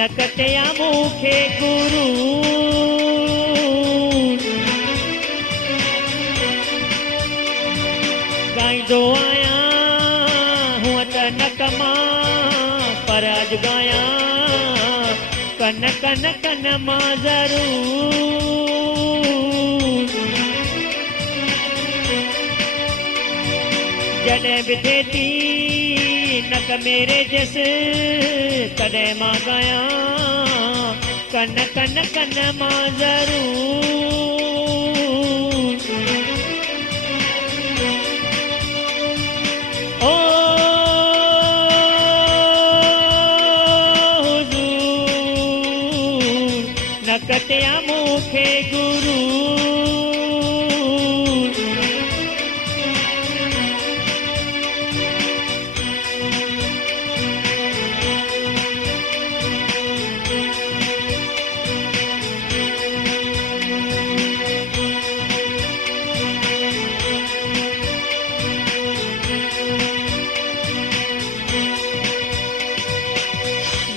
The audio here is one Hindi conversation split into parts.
नकतिया मूंखे गुरु गाईंदो आहियां हूअं त न कमां पर अॼु गायां कन कन कन मां ज़रूर जॾहिं बि थिए थी नक मेरे जस तॾहिं मां गायां कन कन कन मां ज़रूर ओ हुज़ूर नकतिया मूंखे गुरु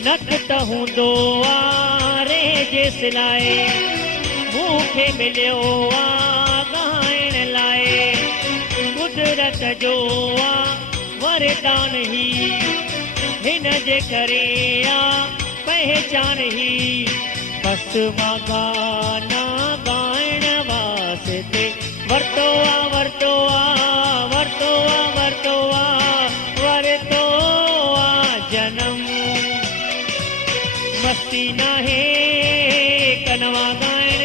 नक त हूंदो आरे जे सिलाए मूंखे मिलियो आ ॻाइण लाइ कुदरत जो आ वरदान ही हिन जे करे आ पहचान ही बस मां गाना ॻाइण वास्ते वरतो आ वरतो आ वरतो आ वरतो आ वरतो आ जनम मस्ती नाहे कनवा गाइण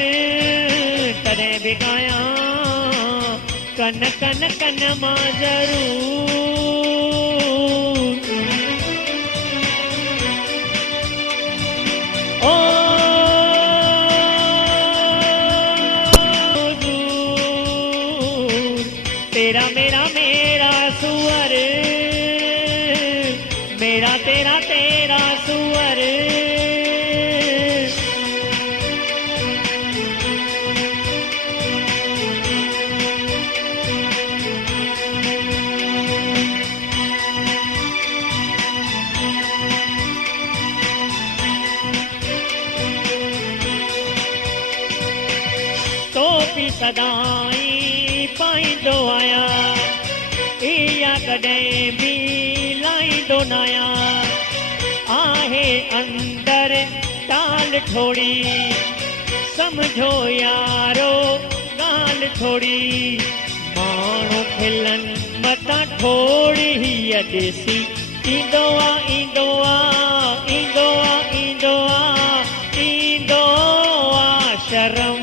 तॾहिं बि गायां कन कन कन मां ज़रूर ओ हुज़ूर तेरा मेरा मेरा सुअर मेरा तेरा तेरा सुअर टोपी सदाई पाईंदो आहियां इहा कॾहिं बि लाहींदो न आहियां आहे अंदर ताल थोड़ी समझो यारो ॻाल्हि थोड़ी माण्हू खिलनि मतां थोड़ी हीअ ॾिसी ईंदो आ ईंदो आ ईंदो आ ईंदो आ ईंदो आ शर्म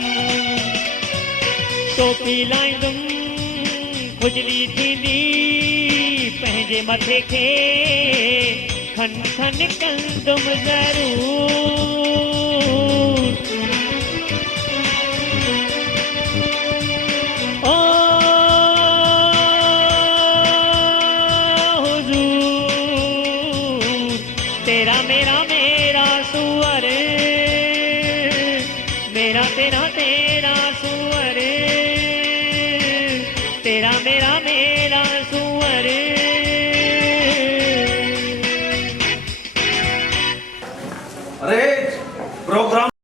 टोपी लाईंदुमि खुजली थींदी पंहिंजे मथे खे खन खन कंदुमि ज़रूर ओ हुज़ूर तेरा मेरा मेरा सुअर मेरा तेरा तेरा सुअर तेरा मेरा